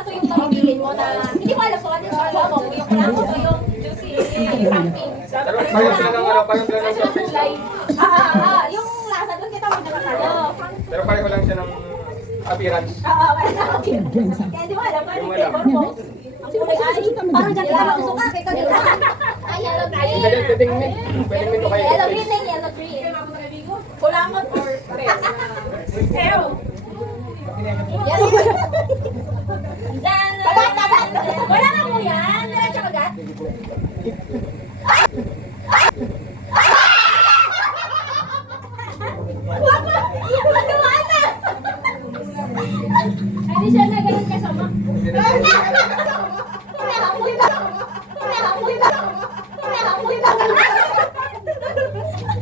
tato yung pamimilin mo na, hindi ko alam kung ano yung kramo o yung juicy, yung pink. Parang sila ng ano, parang sila ng soft drinks. Yung lasa doon kita magkakalo. Pero pareho lang siya ng appearance. Kaya di mo alam kung ano yung flavor mo. Ang kulay ay, parang dyan kita masusuka kay kanila. Ay, yellow green. Kaya pwedeng minto kayo. Yellow green na yellow green. Kulangot or pares? Ew. Yellow green. Wala nga mo yan. Diretso agad. Hindi siya na ganun kasama.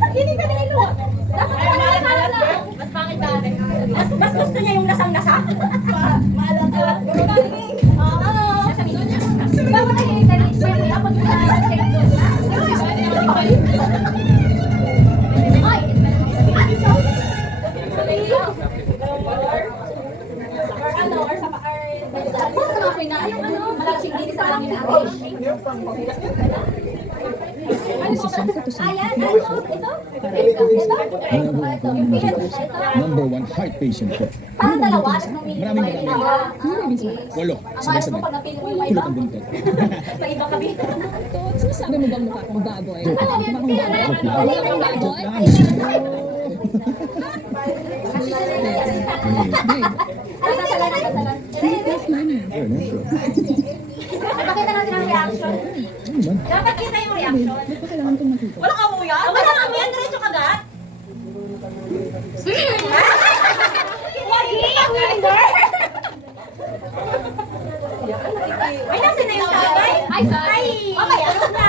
Hindi ka nililuwa. Mas pangit dati. Mas gusto niya yung lasang-lasa. Maalat-alat. Bago na yung internet, may apod mo na check doon. Number 1 heart patient ko. Parang dalawa. Maraming. Walo. Sabay-sabay. Kulot ang buntot. Paiba kami. Sinasabi mo bang mukha kong baboy? Pakita natin ang reaction. Dapat kita yung reaction. Walang amuyan? Walang amuyan, diretso ka agad. Ay, nasa na yung tatay? Ay, sorry. Okay, ano na?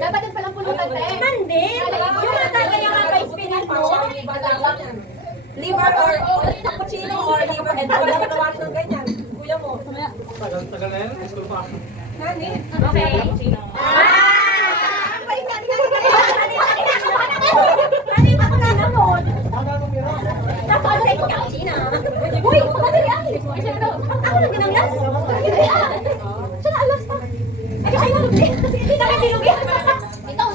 Dapat yung palang pulutan tayo. Hindi. Yung natay yung mga pa-spinal mo. Liver or cappuccino or liver and oil. Dapat naman ng ganyan. Kuya mo. Tagal na yan, school pa. Okay. Ang balik natin kasi ganyan. Ano yung kasunod? Tapos ay cappuccino. Uy, ano yan? Ako lang din ang last. Siya na ang last pa. Ay, ay, nalugi. Hindi na kayo dilugi.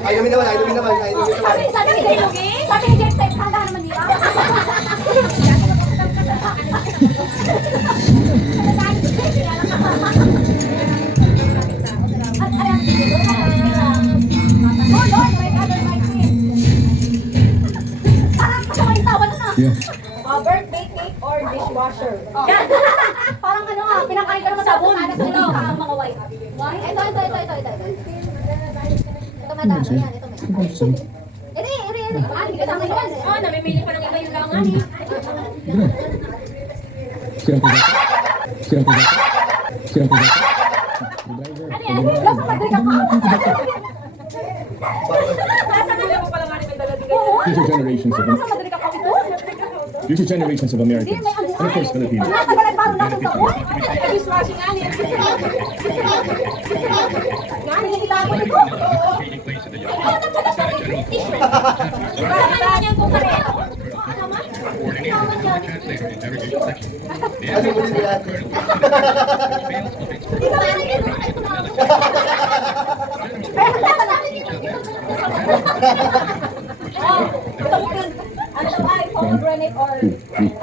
Ay, namin naman, ay, namin naman, ay, namin naman. Sabi ni dilugi? Sabi ni Jeff, handa naman nila. Yeah. Birthday cake or dishwasher? Yan. Parang ano nga, pinakain ka naman sabon. Ito ang mga white. Ito. Ito mata. Ayan, ito mata. Iri. Hindi ka sa akin yan. Oh, namimili pa ng iba yung langan. Sirang pugato. Ano yan? Lasa madrig ka. Lasa madrig mo pala nga ni Medala Diga. Future generations of Lasa madrig ka ito? future generations of Americans. And of course, Filipinos. Natagalan parang nasa sabon. Dishwashing nga niya. Nga, nakikita ko nito. Parang niyang kukarelo. Ano mo nila? Ano ay, pomegranate or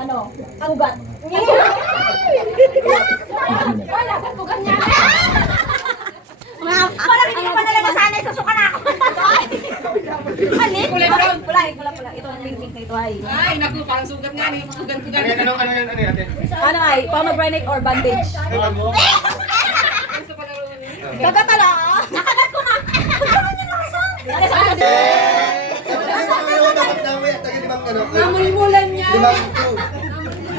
ano, ugat. Wala, ugat niya. Parang hindi pa nila nasanay sa suka na ako. Halit? Kulay brown. Kulay. Ito ang pink na ito ay. Ay, naku, parang sugat nga ni. Sugat-sugat. Ano yan, ate? Ano ay, pomegranate or bandage? Kagatala. Nakagat ko na. Nakagat niyo na kasi. Namulmulan niya.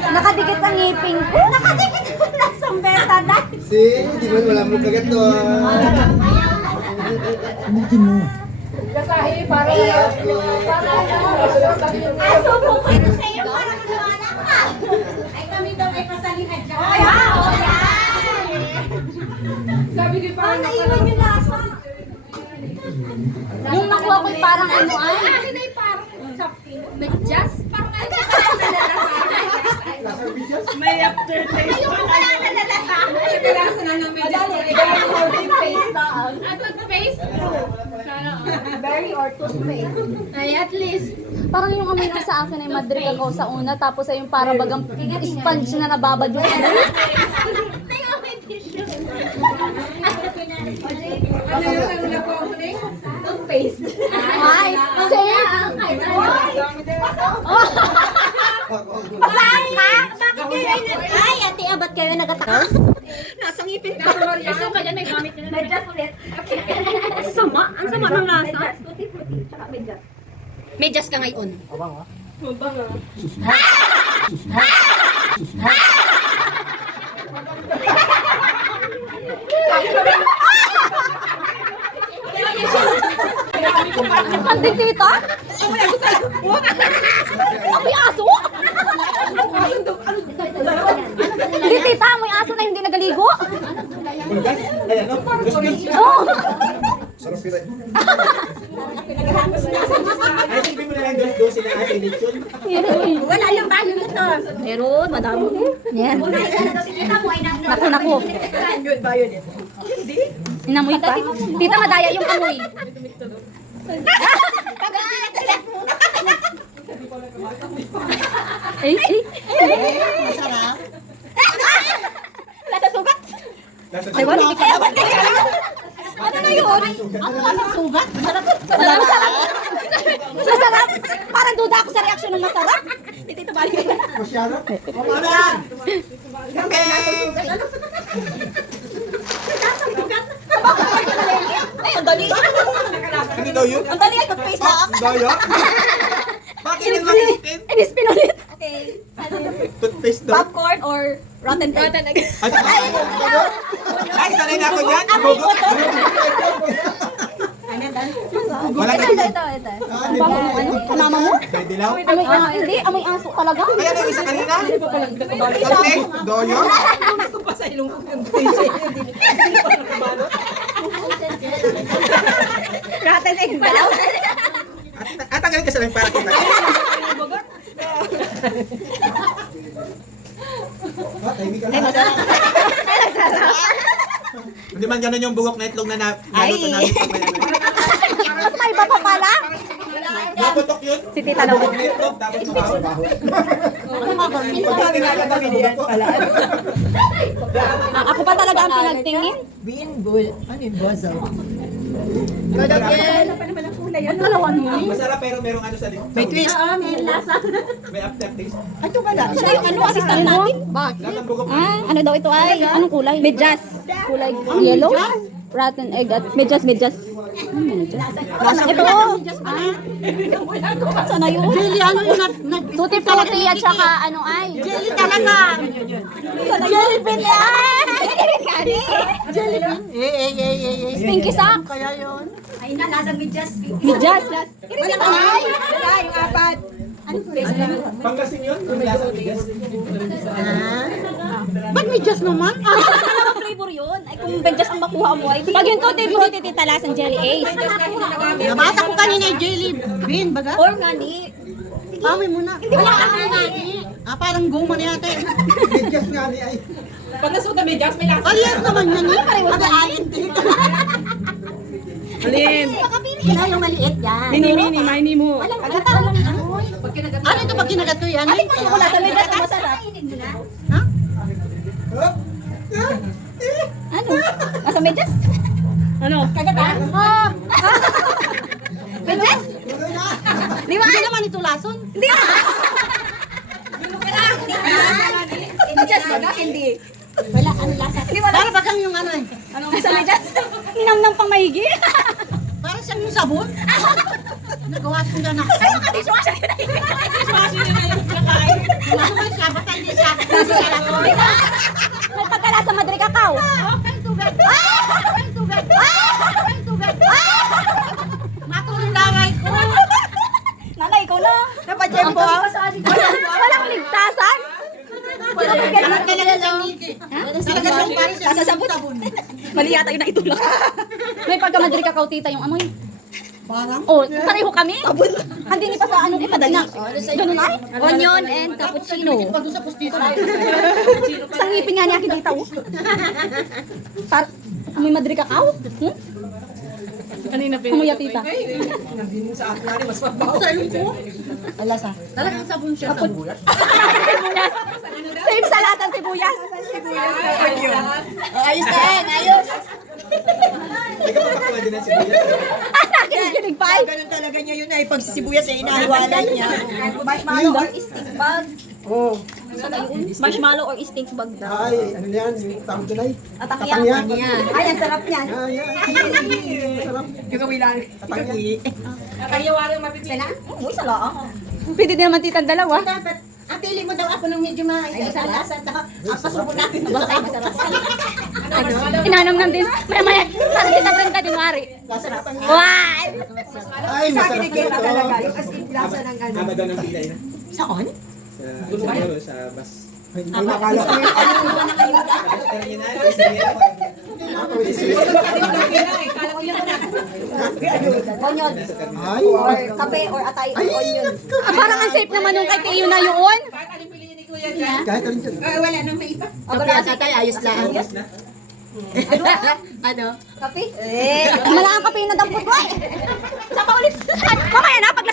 Nakadikit ang ngipin ko. Nakadikit ko na sa beta na. Hindi mo wala mo kagat to. Kasahi, para Aso po ko ito sa iyo para kaniwala ka. Ay kami daw ay pasalihan ka. Ay, sabi ko parang naiwan yung lasa. Yung nakuha ko parang ano ay. Kasi na parang medyas. Parang May aftertaste. Ayoko pala nalalasa. Kalasa na ng medyo. Toothpaste? Berry or toothpaste? Ay, at least. Parang yung amoy lang sa akin ay madrig ako sa una, tapos ay yung para bagang sponge na nababad yung ano. Tingnan mo yung tissue. Ano yung kanila po ako na Toothpaste. Ay, same. Saan ka? Bakit kayo ay, ate, abat kayo nagataka? Nasa ngipin ka. Gusto ka dyan, may gamit nyo na. Medyas ulit. Sama? Ang sama ng lasa? Tutti-frutti, tsaka medyas. Medyas ka ngayon. Panding tita? Amoy aso? Hindi tita, amoy aso na hindi nagaligo. Ay, ano? Oh. Sarap pila. Ay, sipin mo na lang dos sila ate lechon. Wala yung bayo nito. Meron, madami. Yan. Unahin ka na daw si Tita mo, ay Naku, naku. Yun, bayo nito. Inamoy pa. Tita, madaya yung amoy. Eh, Masarap. Lasa sugat. Ay, wala. Ano na yun? Ano lasang sugat? Masarap. Masarap. Masarap. Parang duda ako sa reaksyon ng masarap. Hindi ito balik. Masyado? Mamanan! Ay, ang dali. Ano daw yun? Ang dali ay toothpaste na. Daya? Bakit yung mag-spin? Inispin ulit. Okay. Toothpaste daw? Popcorn or rotten egg? Rotten egg. Ay, sanay na ako dyan. Gogo. Wala na yun. Ito. Ang bango ng ano? Kanama mo? May dilaw? Amoy hindi. Amoy aso talaga. Ay, ano yung isa kanina? Toothpaste? Doyo? Gusto pa sa ilong ko yung taste. Hindi pa nakabalot. Rotten egg daw. At tanggalin ka sa lang para kita. Ay, masarap. Ay, masarap. Hindi man ganun yung bugok na itlog na naluto namin pag may ano. Mas may iba pa pala. Naputok yun? Si Tita daw. Bugok na itlog, tapos mabaho-baho. Pagka nilalagay sa bugok ko. Ako pa talaga ang pinagtingin. Ang dalawa niyo. Masarap pero merong ano sa likod. May twist. May lasa. May aftertaste. Siya yung ano, assistant natin. Lahat ng bugok. Ano daw ito ay? Anong kulay? Medyas. Kulay yellow? Rotten egg at medyas. Ito. Sana yun? Jelly, ano yung Tutti frutti at saka ano ay? jelly talaga. Jelly bean yan. Jelly bean. Stinky sack. Kaya yun. Ay na, nasa medyas. Medyas. Wala pa. Wala, yung apat. Panggasin yun? Yung lasa ng bigas. Ba't medyas naman? Ano flavor yun? Ay kung medyas ang makuha mo ay pag yung tutti frutti titalasang jelly ace. Nabasa ko kanina yung jelly bean, baga? Or ngani. Pawin mo na. Hindi wala ka ngani. Parang goma na yata. Bigas nga ni ay. Pag nasuta may gas, may lasa. Alias naman ngani. Pag-aalin. Alin? Kaya yung maliit yan. Mini mo. Walang amoy. Ano ito pag kinagat ko yan? Ay, kung nasa medyas ang masarap. Ha? Ano? Nasa medyas? Ano? Kagatan? Medyas? Di ba? Hindi naman ito lason. Hindi ba? Medyas ba na? Hindi. Wala, ano lasa? Hindi wala. Para bagang yung ano eh. Ano sa medyas? Ninamnam pang maigi. Para siyang yung sabon. Nagawa ko na ako. Ay, mga dishwasher yun. Kasi yun na yung nakain. Ano ba siya? Basta hindi siya. Nasa lason. Nagpagkala sa Madrid Cacao. Ay, tugat. Ay, tugat. Ay, tugat. Matulong laway ko. Nanay, ikaw na. Napadjempo. Walang ligtasan. Talaga lang ngiti. Talaga siyang paris. Nasa sabon. Mali yata yun na itulak. May pagka Madrid Cacao tita yung amoy. Oh, pareho kami? Hindi ni pa sa ano, padali. Ganun ay? Onion and cappuccino. Isang ngipin nga niya kita oh. May madri kakao? Hmm? Kanina Kumuya tita. Hindi mo sa akin, mas mabaho. Sa ilong ko. Alasa. Talagang sabon siya sa bulat. Sibuyas. Same sa lahat ng sibuyas. Ayos na yan, ayos. Hindi ka makakuha din ng sibuyas. Nakikinig pa ay. Ganun talaga niya yun ay pag sibuyas ay inahiwalay niya. Marshmallow or stick bag. Oo. Marshmallow or stink bag daw. Ay, ano yan? Yung tawag doon ay? Atangyan. Ay, ang sarap niyan. Ay, ay. Masarap. Gagawin lang. Tangi. Kariyawarang mapipili. Uy, sala. Pwede din naman titang dalawa. Dapat, pili mo daw ako ng medyo maayos-alasan. Ang pasubo natin doon sa Inanam din. Maya-maya. Parang kita brenda din mari. Masarapan niya. Wow! Ay, masarap Kinigil na ito. talaga. Yung as in lasa ng ano. Haba daw ng pilay na. Saan? Sa bus. Ay, nakala ko. Ano naman ang ayuda? Pero yun na, sige. Ako, isulit. Onion. Ay, Or kape or atay or onion. Parang ang safe naman yung kay Tiyo na yun. kahit alin dyan. Wala nang maiba. Kape at atay, ayos lang. Ayos na. Ano? Kape? Wala ang kape na dampot ko eh. Saka ulit. Ay, mamaya na. Pag